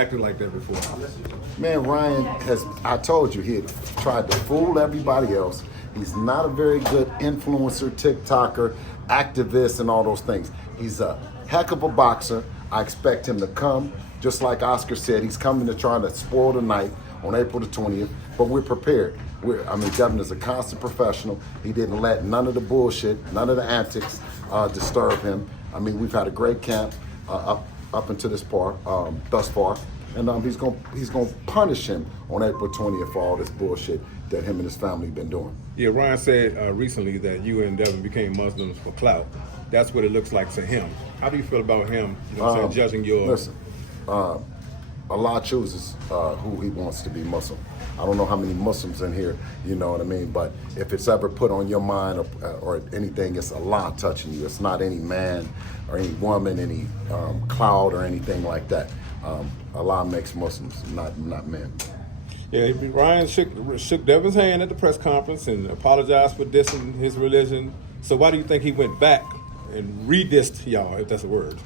acted like that before? Man, Ryan has, I told you, he had tried to fool everybody else. He's not a very good influencer, TikToker, activist, and all those things. He's a heck of a boxer. I expect him to come. Just like Oscar said, he's coming to try to spoil the night on April the 20th, but we're prepared. Devin is a constant professional. He didn't let none of the bullshit, none of the antics disturb him. We've had a great camp up until this part, thus far, and he's gonna punish him on April 20th for all this bullshit that him and his family been doing. Yeah, Ryan said recently that you and Devin became Muslims for clout. That's what it looks like to him. How do you feel about him, judging your... Listen, Allah chooses who he wants to be Muslim. I don't know how many Muslims in here, you know what I mean, but if it's ever put on your mind or anything, it's Allah touching you. It's not any man or any woman, any cloud or anything like that. Allah makes Muslims, not men. Yeah, Ryan shook Devin's hand at the press conference and apologized for dissing his religion. So why do you think he went back and re-dissed y'all, if that's a word?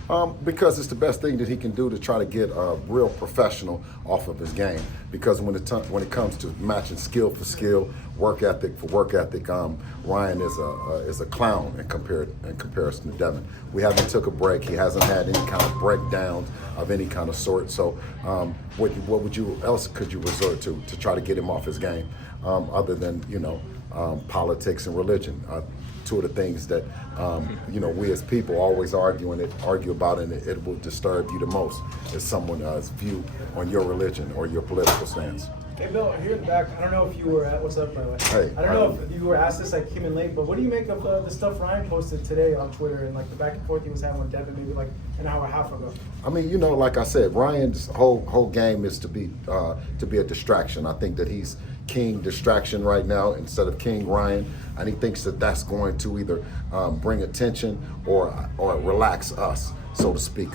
Because it's the best thing that he can do to try to get a real professional off of his game. Because when it comes to matching skill for skill, work ethic for work ethic, Ryan is a clown in comparison to Devin. We haven't took a break. He hasn't had any kind of breakdowns of any kind of sort. So what else could you resort to try to get him off his game, other than politics and religion? Two of the things that we as people always argue about, and it will disturb you the most is someone's view on your religion or your political stance. Hey Bill, here in the back, I don't know if you were what's up, by the way? Hey, I don't know if you were asked this, I came in late, but what do you make of the stuff Ryan posted today on Twitter and like the back and forth he was having with Devin maybe like an hour and a half ago? Like I said, Ryan's whole game is to be a distraction. I think that he's king distraction right now instead of King Ryan, and he thinks that that's going to either bring attention or relax us, so to speak.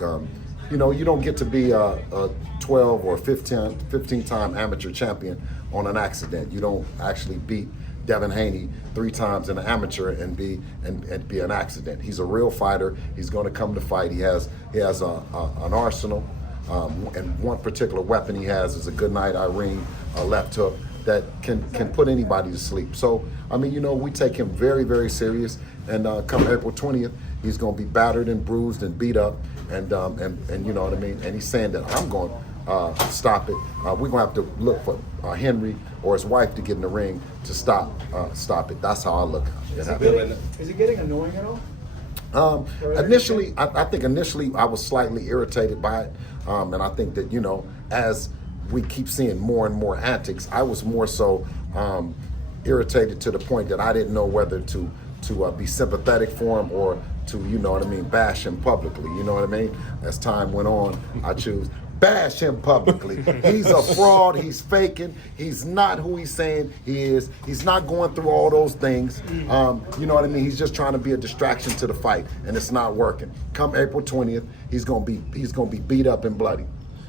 You don't get to be a 12 or 15-time amateur champion on an accident. You don't actually beat Devin Haney 3 times in an amateur and be an accident. He's a real fighter. He's going to come to fight. He has an arsenal, and one particular weapon he has is a goodnight Irene left hook that can put anybody to sleep. So we take him very, very serious, and come April 20th, he's going to be battered and bruised and beat up, and you know what I mean. And he's saying that I'm going to stop it. We're going to have to look for Henry or his wife to get in the ring to stop it. That's how I look at it. Is it getting annoying at all? Initially, I think I was slightly irritated by it, and I think that as we keep seeing more and more antics, I was more so irritated to the point that I didn't know whether to be sympathetic for him or to bash him publicly. You know what I mean? As time went on, I choose bash him publicly. He's a fraud. He's faking. He's not who he's saying he is. He's not going through all those things. You know what I mean? He's just trying to be a distraction to the fight, and it's not working. Come April 20th, he's gonna be beat up and bloody.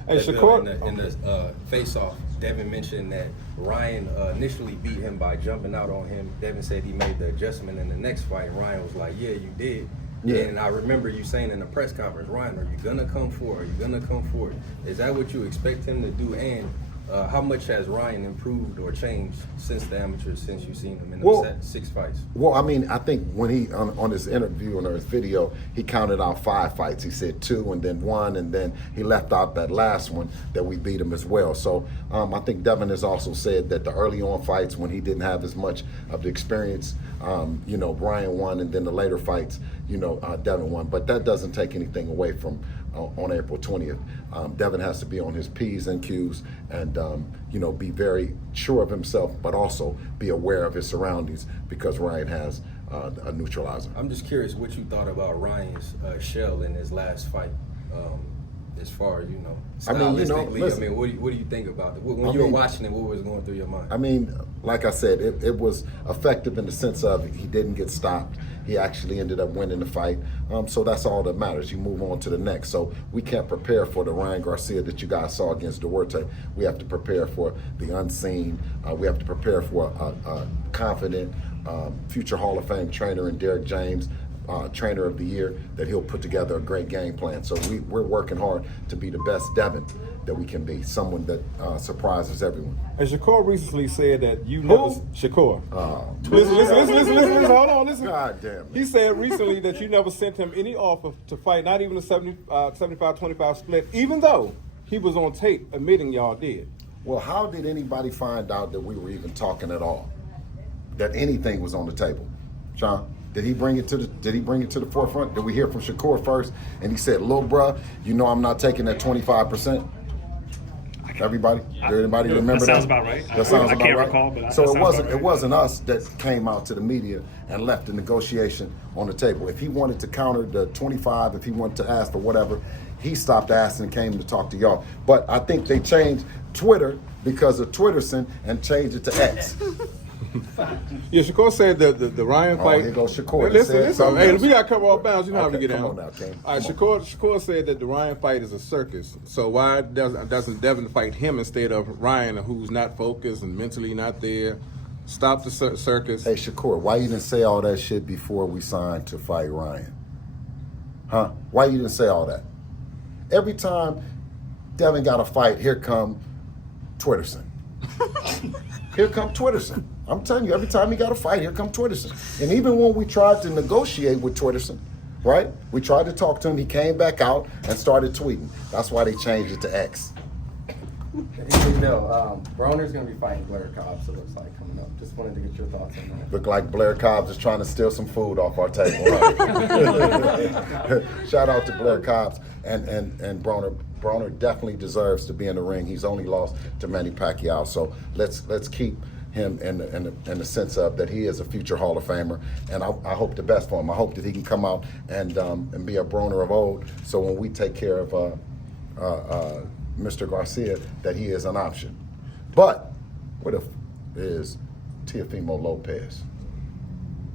Hey, SHAKUR, in the face-off, Devin mentioned that Ryan initially beat him by jumping out on him. Devin said he made the adjustment in the next fight. Ryan was like, yeah, you did. Yeah. And I remember you saying in the press conference, Ryan, are you going to come forward? Are you going to come forward? Is that what you expect him to do? And how much has Ryan improved or changed since the amateurs, since you've seen him in the 6 fights? Well, I think when he, on his interview and his video, he counted out 5 fights. He said 2 and then 1, and then he left out that last one that we beat him as well. So I think Devin has also said that the early on fights when he didn't have as much of the experience, Brian won, and then the later fights, Devin won. But that doesn't take anything away from on April 20th. Devin has to be on his P's and Q's and, be very sure of himself, but also be aware of his surroundings because Ryan has a neutralizer. I'm just curious what you thought about Ryan's shell in his last fight. As far as stylistically, listen, what do you think about it? When you were watching it, what was going through your mind? Like I said, it was effective in the sense of he didn't get stopped. He actually ended up winning the fight. So that's all that matters. You move on to the next. So we can't prepare for the Ryan Garcia that you guys saw against Duarte. We have to prepare for the unseen. We have to prepare for a confident future Hall of Fame trainer in Derek James. trainer of the year, that he'll put together a great game plan. So we're working hard to be the best Devin that we can be, someone that surprises everyone. And Shakur recently said that you never Shakur. Listen, hold on, listen. God damn it. He said recently that you never sent him any offer to fight, not even a 75-25 split, even though he was on tape admitting y'all did. Well, how did anybody find out that we were even talking at all? That anything was on the table? Sean, did he bring it to the forefront? Did we hear from Shakur first? And he said, "Lil bruh, you know I'm not taking that 25%." Everybody remember that? That sounds about right. That sounds I about can't right. recall, but so that sounds about it right. wasn't us that came out to the media and left the negotiation on the table. If he wanted to counter the 25, if he wanted to ask for whatever, he stopped asking and came to talk to y'all. But I think they changed Twitter because of Twitterson and changed it to X. Yeah, Shakur said that the Ryan fight. Here goes Shakur. Listen. Hey, we got to cover all bounds. You know how we get come down. on now, King. All right, Shakur said that the Ryan fight is a circus. So why doesn't Devin fight him instead of Ryan, who's not focused and mentally not there? Stop the circus. Hey, Shakur, why you didn't say all that shit before we signed to fight Ryan? Huh? Why you didn't say all that? Every time Devin got a fight, here come Twitterson. Here come Twitterson. I'm telling you, every time he got a fight, here come Twitterson. And even when we tried to negotiate with Twitterson, right? We tried to talk to him. He came back out and started tweeting. That's why they changed it to X. Broner's going to be fighting Blair Cobbs, it looks like, coming up. Just wanted to get your thoughts on that. Look like Blair Cobbs is trying to steal some food off our table. Right? Shout out to Blair Cobbs and Broner. Broner definitely deserves to be in the ring. He's only lost to Manny Pacquiao, so let's keep him in the sense of that he is a future Hall of Famer, and I hope the best for him. I hope that he can come out and be a Broner of old. So when we take care of Mr. Garcia, that he is an option. But what if is Teofimo Lopez?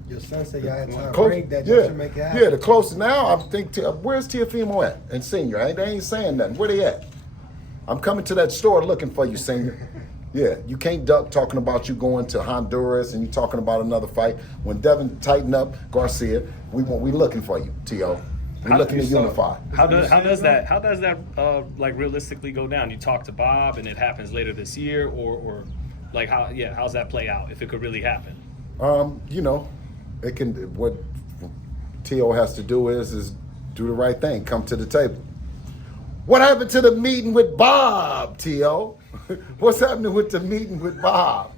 Your son said y'all had time Close, break that you should make it happen. Yeah, the closest now, I think, where's Teofimo at? And Senior, they ain't saying nothing. Where they at? I'm coming to that store looking for you, Senior. Yeah, you can't duck talking about you going to Honduras and you talking about another fight. When Devin tighten up Garcia, we looking for you, T.O. We're looking to unify. How does that like realistically go down? You talk to Bob and it happens later this year, or like how's that play out if it could really happen? You know, it can. What T.O. has to do is do the right thing. Come to the table. What happened to the meeting with Bob, T.O.? What's happening with the meeting with Bob?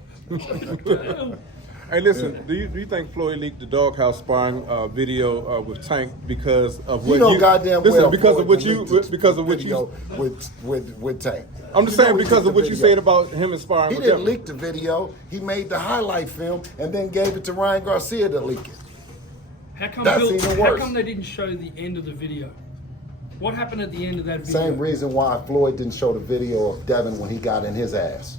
Hey, listen. Do you think Floyd leaked the doghouse sparring video with Tank because of what goddamn listen, well because of what Floyd you leaked because of what video you with Tank. I'm just saying because of what you said about him inspiring. He didn't leak the video. He made the highlight film and then gave it to Ryan Garcia to leak it. How come, That's even how worse. come they didn't show the end of the video? What happened at the end of that video? Same reason why Floyd didn't show the video of Devin when he got in his ass.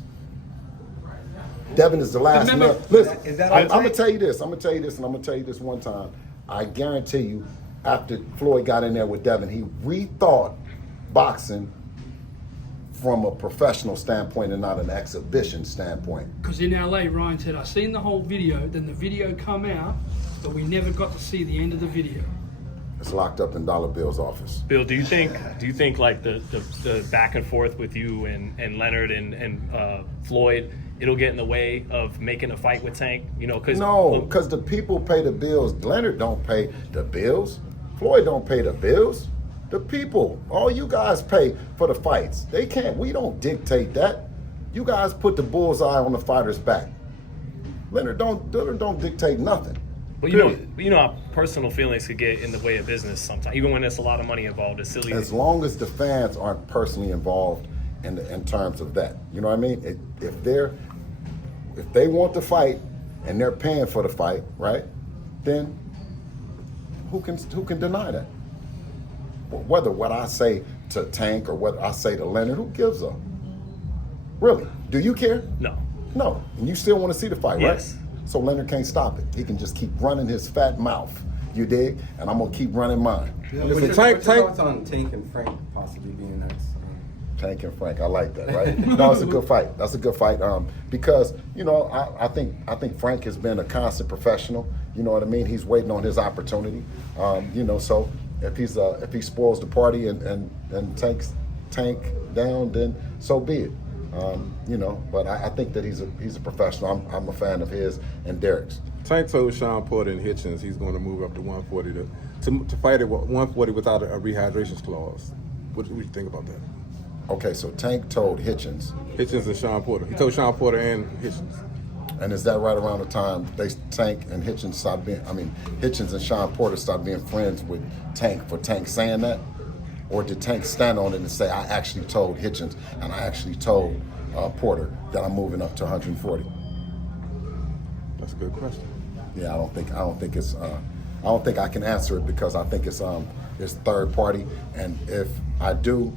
Devin is the last man. Listen, is that I'm going to tell you this. I'm going to tell you this, and I'm going to tell you this one time. I guarantee you, after Floyd got in there with Devin, he rethought boxing from a professional standpoint and not an exhibition standpoint. Because in LA, Ryan said, I seen the whole video, then the video come out, but we never got to see the end of the video. It's locked up in Dollar Bill's office. Bill, do you think like the back and forth with you and Leonard and Floyd, it'll get in the way of making a fight with Tank? You know, because the people pay the bills. Leonard don't pay the bills. Floyd don't pay the bills. The people, all you guys pay for the fights. They can't. We don't dictate that. You guys put the bullseye on the fighter's back. Leonard don't dictate nothing. Well, you know how personal feelings could get in the way of business sometimes, even when there's a lot of money involved. It's silly. As long as the fans aren't personally involved in terms of that, you know what I mean? If they want to fight and they're paying for the fight, right? Then who can deny that? Whether what I say to Tank or what I say to Leonard, who gives a? Really? Do you care? No. No. And you still want to see the fight, Yes. right? So Leonard can't stop it. He can just keep running his fat mouth. You dig? And I'm gonna keep running mine. Listen, What's your thoughts on Tank and Frank possibly being next? Tank and Frank, I like that, right? No, it's a good fight. That's a good fight. Because I think Frank has been a constant professional. You know what I mean? He's waiting on his opportunity. You know, so if he spoils the party and takes Tank down, then so be it. You know, but I think that he's a professional. I'm a fan of his and Derek's. Tank told Sean Porter and Hitchens he's going to move up to 140 to fight at 140 without a rehydration clause. What do you think about that? Okay, so Tank told Hitchens. Hitchens and Sean Porter. He told Sean Porter and Hitchens. And is that right around the time Tank and Hitchens stopped being, Hitchens and Sean Porter stopped being friends with Tank for Tank saying that? Or did Tank stand on it and say, I actually told Hitchens and I actually told Porter that I'm moving up to 140? That's a good question. Yeah, I don't think it's I don't think I can answer it because I think it's third party. And if I do,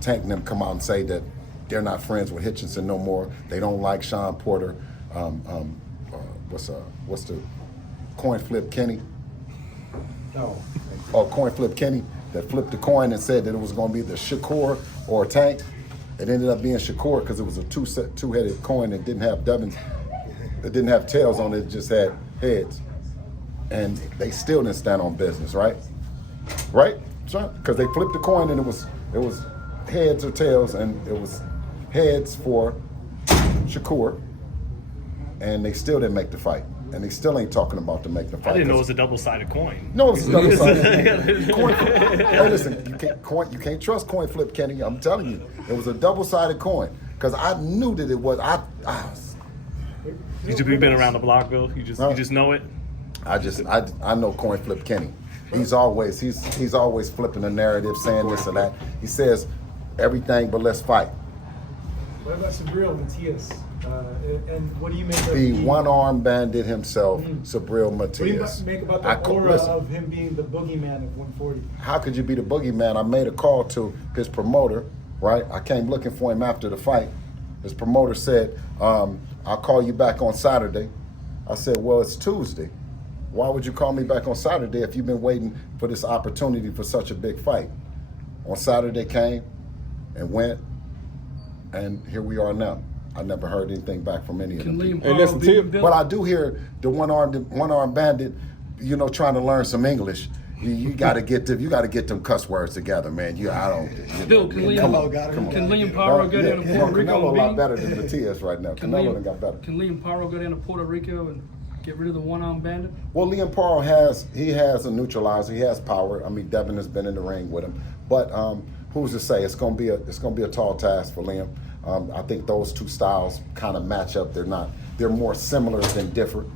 Tank and them come out and say that they're not friends with Hitchinson no more. They don't like Sean Porter. What's the coin flip Kenny? No. Oh, coin flip Kenny that flipped the coin and said that it was going to be the SHAKUR or Tank. It ended up being SHAKUR because it was a two-headed coin that didn't have Devin's. It didn't have tails on it. It just had heads. And they still didn't stand on business, right? Right? Because they flipped the coin and it was heads or tails, and it was heads for SHAKUR, and they still didn't make the fight. And they still ain't talking about to make the fight. I didn't know it was a double-sided coin. No, it's a double-sided coin. Hey, listen, you can't trust coin flip, Kenny. I'm telling you, it was a double-sided coin because I knew that it was. You've been around the block, Bill. You just know it. I know coin flip Kenny. He's always flipping the narrative, saying this or that. He says everything but let's fight. What about Sabril Matias? And what do you make of The one-arm bandit himself, Sabril What do you Matias. make about the aura of him being the boogeyman of 140? How could you be the boogeyman? I made a call to his promoter, right? I came looking for him after the fight. His promoter said, I'll call you back on Saturday. I said, well, it's Tuesday. Why would you call me back on Saturday if you've been waiting for this opportunity for such a big fight? On Saturday came and went, and here we are now. I never heard anything back from any of them. Hey, listen, Tim, But I do hear the one-arm bandit, you know, trying to learn some English. You got to get them cuss words together, man. Bill, can Liam Paro go down to Puerto Rico? Canelo a lot better than Matias right now. Canelo done got better. Can Liam Paro go down to Puerto Rico and get rid of the one-arm bandit? Well, Liam Paro has a neutralizer. He has power. I mean, Devin has been in the ring with him. But who's to say? It's gonna be a tall task for Liam. I think those two styles kind of match up. They're more similar than different.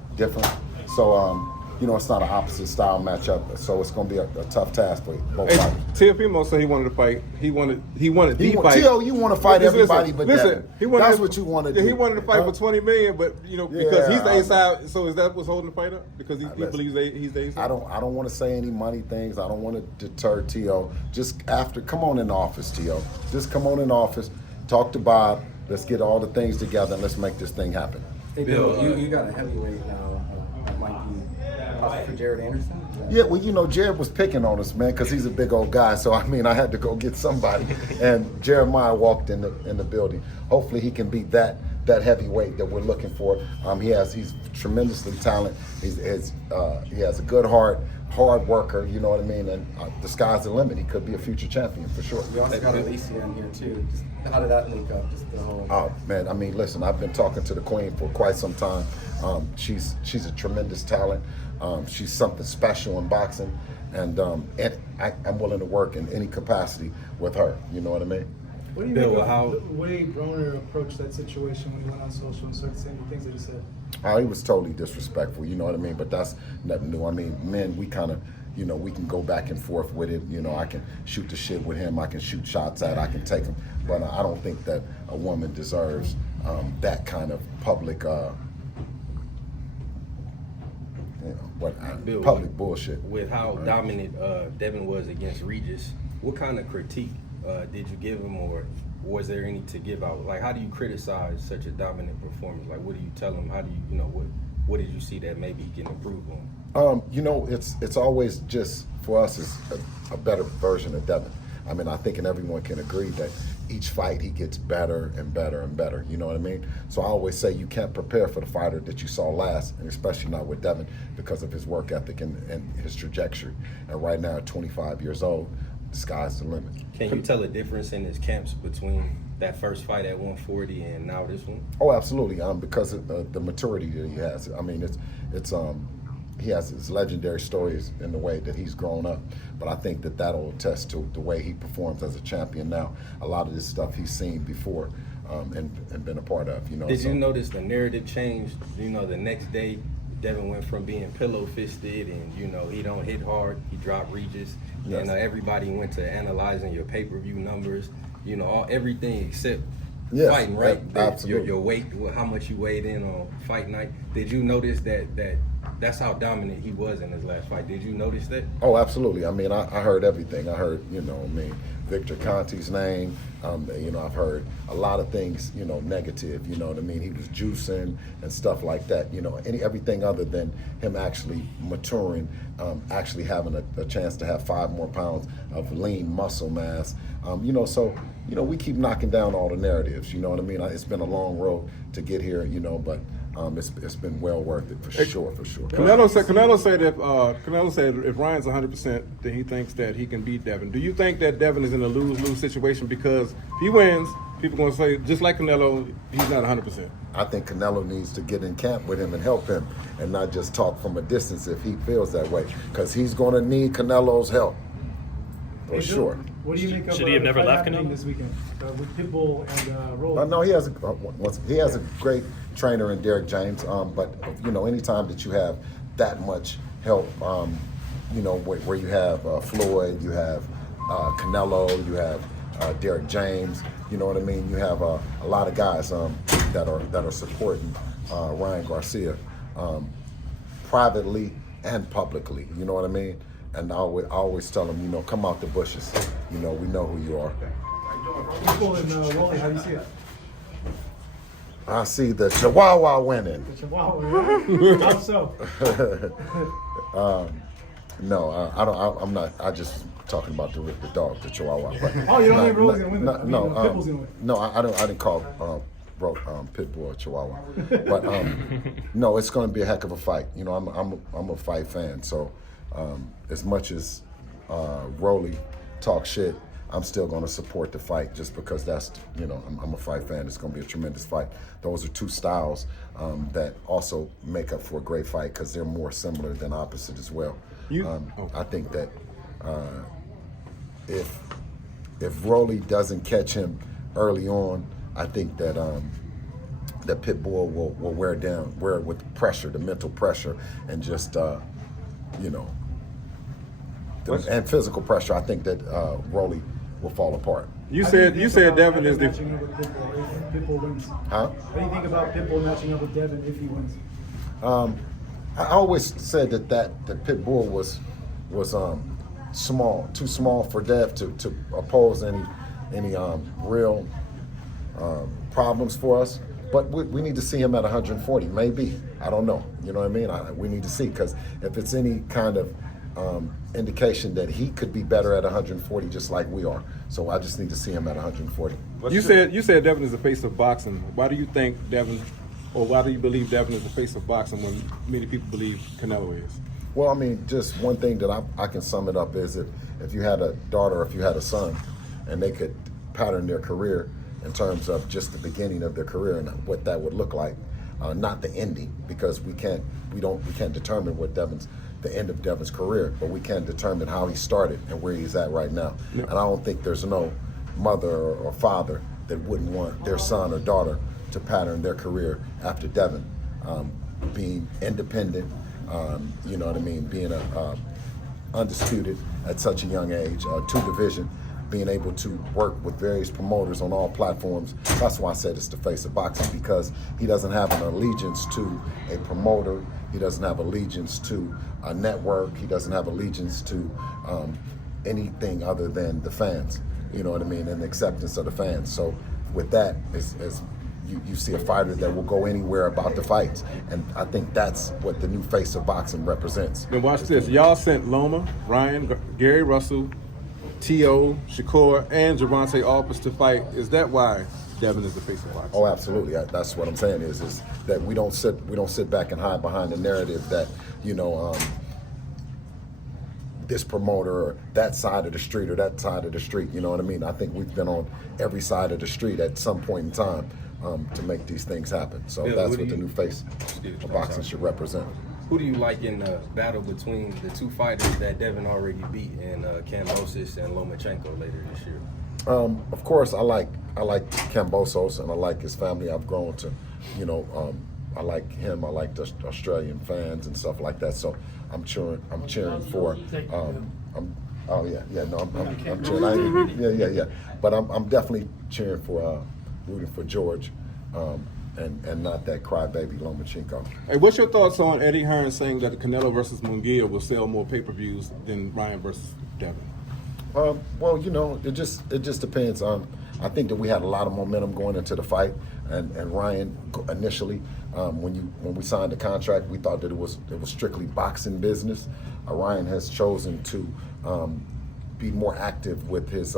So you know, it's not an opposite style matchup. So it's gonna be a tough task for both sides. Teofimo said he wanted to fight. He wanted the fight. Tio, you want to fight everybody, but listen, that's what you want to do. He wanted to fight for $20 million, but you know, because he's the A side. So is that what's holding the fight up? Because he believes he's the A side. I don't want to say any money things. I don't want to deter Tio. Just come on in the office, Tio. Just come on in the office. Talk to Bob. Let's get all the things together and let's make this thing happen. Hey, Bill, you got a heavyweight now. That might be possible for Jared Anderson. Yeah, well, you know, Jared was picking on us, man, because he's a big old guy. So, I mean, I had to go get somebody. And Jeremiah walked in the building. Hopefully he can beat that heavyweight that we're looking for. He's tremendously talented. He has a good heart, hard worker, you know what I mean? And the sky's the limit. He could be a future champion for sure. You also got Alicia in here, too. Just how did that link up? Just the whole... Oh, man, I mean, listen, I've been talking to the Queen for quite some time. She's a tremendous talent. She's something special in boxing, and I'm willing to work in any capacity with her. You know what I mean? What do you make of the way Broner approached that situation when he went on social and started saying the things that he said? Oh, he was totally disrespectful. You know what I mean? But that's nothing new. I mean, men, we kind of, you know, we can go back and forth with it. You know, I can shoot the shit with him. I can shoot shots at. I can take him. But I don't think that a woman deserves that kind of public. Bill, public bullshit. With how dominant Devin was against Regis, what kind of critique did you give him, or was there any to give out? Like, how do you criticize such a dominant performance? Like, what do you tell him? How do you, what did you see that maybe he can improve on? You know, it's always just for us is a better version of Devin. I mean, I think and everyone can agree that each fight he gets better and better and better. You know what I mean? So I always say you can't prepare for the fighter that you saw last, and especially not with Devin because of his work ethic and his trajectory. And right now at 25 years old, the sky's the limit. Can you tell a difference in his camps between that first fight at 140 and now this one? Oh, absolutely. Because of the maturity that he has. I mean, he has his legendary stories in the way that he's grown up, but I think that that'll attest to the way he performs as a champion now. A lot of this stuff he's seen before and been a part of. You know. Did you notice the narrative changed? You know, the next day, Devin went from being pillow fisted and he don't hit hard, he dropped Regis, yes. and everybody went to analyzing your pay-per-view numbers. Everything except fighting, right? Absolutely. Your weight, how much you weighed in on fight night. Did you notice that's how dominant he was in his last fight? Did you notice that? Oh, absolutely. I mean, I heard everything. I heard, Victor Conti's name. I've heard a lot of things, negative. You know what I mean? He was juicing and stuff like that. Everything other than him actually maturing, actually having a chance to have 5 more pounds of lean muscle mass. We keep knocking down all the narratives. You know what I mean? It's been a long road to get here. But it's been well worth it for sure. Canelo said if Ryan's 100%, then he thinks that he can beat Devin. Do you think that Devin is in a lose-lose situation because if he wins, people are going to say, just like Canelo, he's not 100%? I think Canelo needs to get in camp with him and help him and not just talk from a distance if he feels that way, because he's going to need Canelo's help for sure. What do you make of Should he have never left Canelo this weekend with Pitbull and Rolly? No, he has a great trainer in Derek James. But anytime that you have that much help, where you have Floyd, you have Canelo, you have Derek James. You know what I mean? You have a lot of guys that are supporting Ryan Garcia privately and publicly. You know what I mean? And I always tell them, come out the bushes. We know who you are. Pitbull and Rolly, how do you see it? I see the Chihuahua winning. The Chihuahua, how so? No, I don't. I'm not. I just talking about the dog, the Chihuahua. But you don't think Rolly's gonna win? Pitbull's gonna win. No, I didn't call Pitbull a Chihuahua. But no, it's going to be a heck of a fight. I'm a fight fan, so as much as Rolly talk shit, I'm still going to support the fight just because that's, I'm a fight fan. It's going to be a tremendous fight. Those are two styles that also make up for a great fight because they're more similar than opposite as well. I think that if Rolly doesn't catch him early on, I think that that Pitbull will wear it with the pressure, the mental pressure, and just and physical pressure. I think that Rolly will fall apart. You said Devin is the. Matching up with Pitbull if Pitbull wins. Huh? What do you think about Pitbull matching up with Devin if he wins? I always said that Pitbull was small, too small for Dev to oppose any real problems for us. But we need to see him at 140, maybe. I don't know. You know what I mean? We need to see, because if it's any kind of indication that he could be better at 140, just like we are. So I just need to see him at 140. You said Devin is the face of boxing. Why do you think Devin, or why do you believe Devin is the face of boxing when many people believe Canelo is? Well, I mean, just one thing that I can sum it up is if you had a daughter, or if you had a son, and they could pattern their career in terms of just the beginning of their career and what that would look like, not the ending, because we can't determine what the end of Devin's career, but we can determine how he started and where he's at right now. Yeah. And I don't think there's no mother or father that wouldn't want their son or daughter to pattern their career after Devin, being independent, you know what I mean, being undisputed at such a young age, 2 division, being able to work with various promoters on all platforms. That's why I said it's the face of boxing, because he doesn't have an allegiance to a promoter. He doesn't have allegiance to a network. He doesn't have allegiance to anything other than the fans, you know what I mean, and the acceptance of the fans. So with that, you see a fighter that will go anywhere about the fights. And I think that's what the new face of boxing represents. Then watch this. Y'all sent Loma, Ryan, Gary Russell, T.O., SHAKUR, and Gervonta all to fight. Is that why Devin is the face of boxing? Oh, absolutely. That's what I'm saying is that we don't sit back and hide behind the narrative that, you know, this promoter or that side of the street or that side of the street. You know what I mean? I think we've been on every side of the street at some point in time to make these things happen. So Bill, that's what the new face of boxing should represent. Who do you like in the battle between the two fighters that Devin already beat in Kambosos and Lomachenko later this year? Of course, I like Kambosos and I like his family. I've grown to, you know, I like him. I like the Australian fans and stuff like that. So I'm cheering for. I'm cheering. Yeah. But I'm definitely cheering for, rooting for George. And not that crybaby Lomachenko. Hey, what's your thoughts on Eddie Hearn saying that Canelo versus Munguia will sell more pay-per-views than Ryan versus Devin? Well, you know, it just depends. I think that we had a lot of momentum going into the fight, and Ryan initially, when we signed the contract, we thought that it was strictly boxing business. Ryan has chosen to be more active with his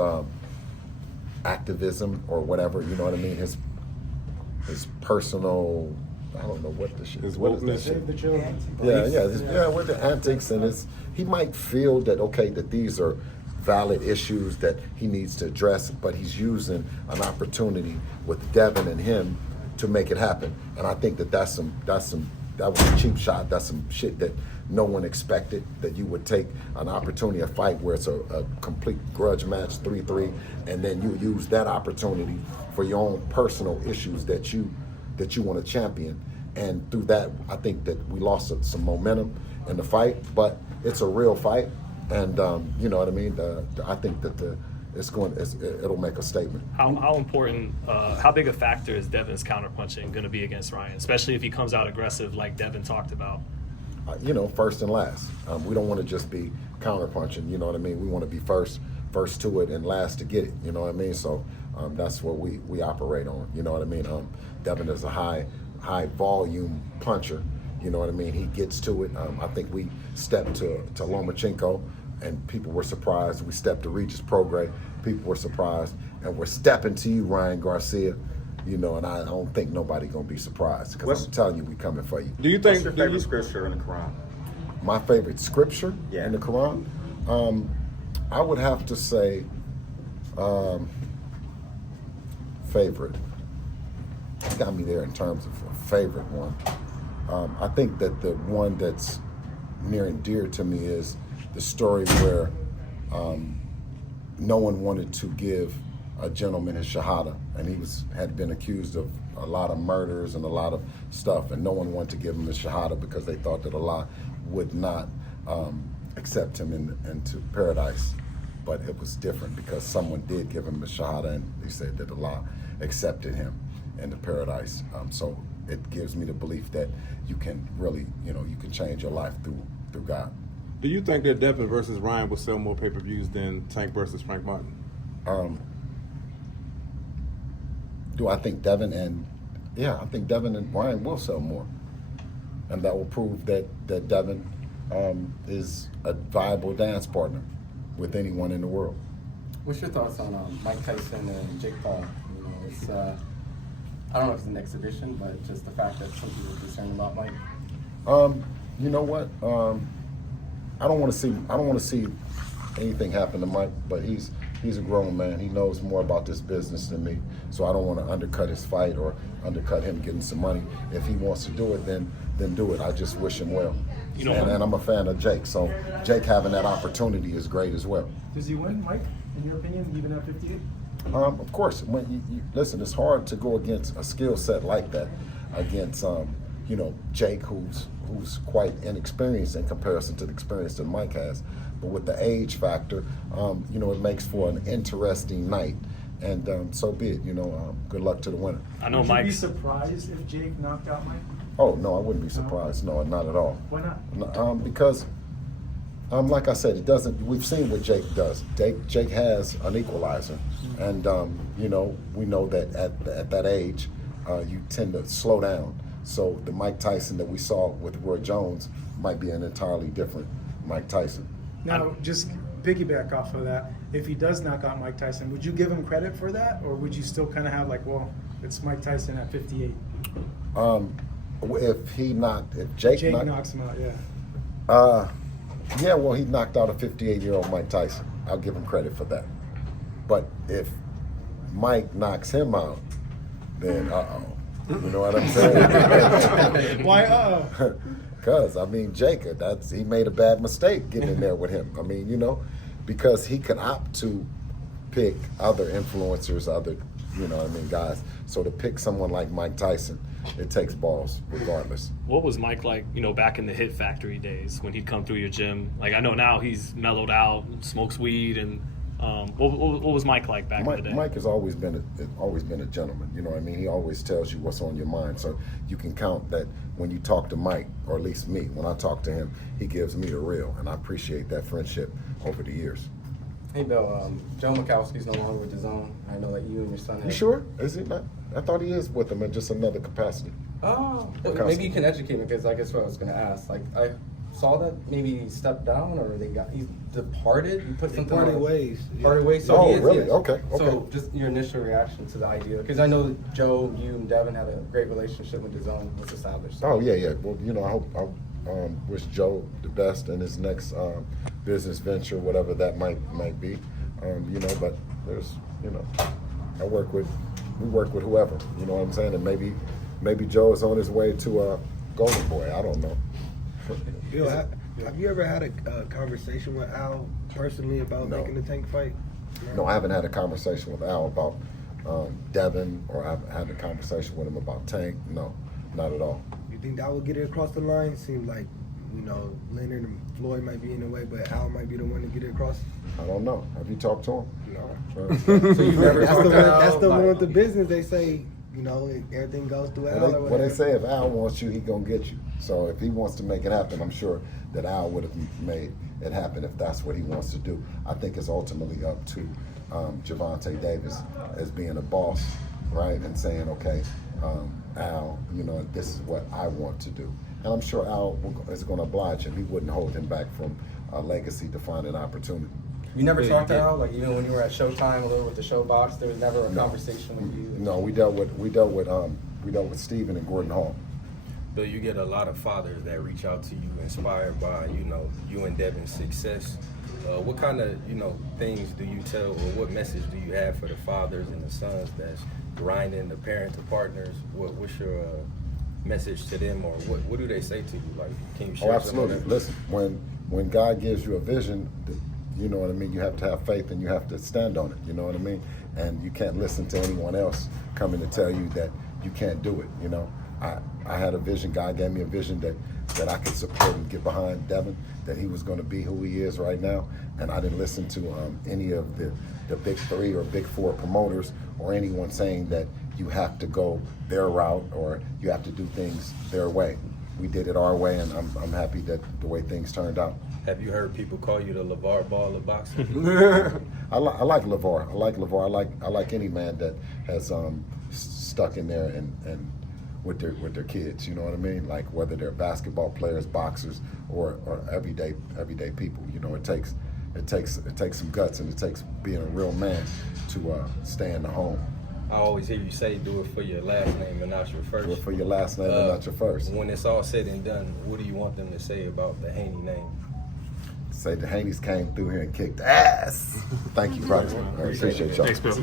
activism or whatever. You know what I mean? His personal, I don't know what the shit is. What is that shit? Save the children. With the antics and he might feel that, okay, that these are valid issues that he needs to address, but he's using an opportunity with Devin and him to make it happen. And I think that that was a cheap shot. That's some shit that no one expected, that you would take an opportunity, a fight where it's a complete grudge match, 3-3, and then you use that opportunity for your own personal issues that you want to champion. And through that, I think that we lost some momentum in the fight, but it's a real fight. And you know what I mean? I think that it'll make a statement. How important, how big a factor is Devin's counterpunching going to be against Ryan, especially if he comes out aggressive like Devin talked about? You know, first and last. We don't want to just be counterpunching. You know what I mean? We want to be first to it and last to get it. You know what I mean? So that's what we operate on. You know what I mean? Devin is a high volume puncher. You know what I mean? He gets to it. I think we stepped to Lomachenko, and people were surprised. We stepped to Regis Prograis. People were surprised. And we're stepping to you, Ryan Garcia. You know, and I don't think nobody gonna be surprised, because I'm telling you, we coming for you. Do you think? What's your favorite scripture in the Quran? My favorite scripture in the Quran? I would have to say favorite. You got me there in terms of a favorite one. I think that the one that's near and dear to me is the story where no one wanted to give a gentleman his shahada, and he had been accused of a lot of murders and a lot of stuff, and no one wanted to give him his shahada because they thought that Allah would not accept him into paradise. But it was different, because someone did give him the shahada, and they said that Allah accepted him into paradise. So it gives me the belief that you can really, you can change your life through God. Do you think that Devin versus Ryan will sell more pay-per-views than Tank versus Frank Martin? Do I think Devin and Ryan will sell more, and that will prove that Devin is a viable dance partner with anyone in the world. What's your thoughts on Mike Tyson and Jake Paul? You know, it's I don't know if it's an exhibition, but just the fact that some people are concerned about Mike. You know what? I don't want to see anything happen to Mike, but he's a grown man. He knows more about this business than me, so I don't want to undercut his fight or undercut him getting some money. If he wants to do it, then do it. I just wish him well. And I'm a fan of Jake, so Jake having that opportunity is great as well. Does he win, Mike, in your opinion, even at 58? Of course. When you listen, it's hard to go against a skill set like that, against Jake, who's quite inexperienced in comparison to the experience that Mike has. But with the age factor, it makes for an interesting night. And so be it. Good luck to the winner. I know Would Mike. you be surprised if Jake knocked out Mike? Oh no, I wouldn't be surprised. No, not at all. Why not? Because, like I said, it doesn't. We've seen what Jake does. Jake has an equalizer, and we know that at that age, you tend to slow down. So the Mike Tyson that we saw with Roy Jones might be an entirely different Mike Tyson. Now, just piggyback off of that, if he does knock out Mike Tyson, would you give him credit for that, or would you still kind of have like, well, it's Mike Tyson at 58? If Jake knocks him out, yeah. Yeah, well, he knocked out a 58-year-old Mike Tyson. I'll give him credit for that. But if Mike knocks him out, then you know what I'm saying? Why Because, I mean, Jake, he made a bad mistake getting in there with him. I mean, you know, because he could opt to pick other influencers, you know what I mean, guys. So to pick someone like Mike Tyson, it takes balls regardless. What was Mike like, you know, back in the Hit Factory days when he'd come through your gym? Like, I know now he's mellowed out, smokes weed, and what was Mike like back in the day? Mike has always been a gentleman. You know what I mean? He always tells you what's on your mind. So you can count that when you talk to Mike, or at least me, when I talk to him, he gives me the real, and I appreciate that friendship over the years. Hey, Bill, Joe Mikowski's no longer with his own. I know that you and your son have... You sure? Is he not? I thought he is with them in just another capacity. Oh, maybe you can educate me, because I guess what I was going to ask. Like, I saw that maybe he stepped down, or he departed. You put something parted like, ways. Parted ways. So Oh, he is, really? he is. Okay. So just your initial reaction to the idea, because I know that Joe, you, and Devin had a great relationship when DAZN was established. So. Oh, yeah. Well, you know, I wish Joe the best in his next business venture, whatever that might be. You know, but there's, you know, we work with whoever, you know what I'm saying? And maybe Joe is on his way to Golden Boy. I don't know. Bill, have you ever had a conversation with Al personally about No. making the Tank fight? No, I haven't had a conversation with Al about Devin, or I've had a conversation with him about Tank. No, not at all. You think that would get it across the line? Seems like, you know, Leonard and Floyd might be in the way, but Al might be the one to get it across. I don't know. Have you talked to him? No. So you never talked to Al? That's the one with the like- business. They say, you know, everything goes through Al or Well, whatever. they say if Al wants you, he gonna get you. So if he wants to make it happen, I'm sure that Al would have made it happen if that's what he wants to do. I think it's ultimately up to Gervonta Davis as being a boss, right, and saying, okay, Al, you know, this is what I want to do. And I'm sure Al is going to oblige him. He wouldn't hold him back from a legacy to find an opportunity. You never Yeah, talked you to did. Al? Like, even when you were at Showtime, a little with the Showbox, there was never a conversation with you? No, we dealt with Stephen and Gordon Hall. Bill, you get a lot of fathers that reach out to you inspired by, you know, you and Devin's success. What kind of, you know, things do you tell, or what message do you have for the fathers and the sons that's grinding, the parents, the partners? What's your message to them, or what do they say to you? Like, can you share Oh, some of absolutely. that? Listen, when God gives you a vision, you know what I mean, you have to have faith and you have to stand on it, you know what I mean? And you can't listen to anyone else coming to tell you that you can't do it, you know? I had a vision, God gave me a vision that I could support and get behind Devin, that he was going to be who he is right now, and I didn't listen to any of the big three or big four promoters or anyone saying that you have to go their route or you have to do things their way. We did it our way, and I'm happy that the way things turned out. Have you heard people call you the LeVar Ball of boxing? I like LeVar. I like any man that has stuck in there and with their kids. You know what I mean? Like whether they're basketball players, boxers, or everyday people. You know, it takes some guts, and it takes being a real man to stay in the home. I always hear you say, do it for your last name and not your first. Do it for your last name and not your first. When it's all said and done, what do you want them to say about the Haney name? Say the Haneys came through here and kicked ass. Thank you, brother. I appreciate y'all. Thanks, Bill.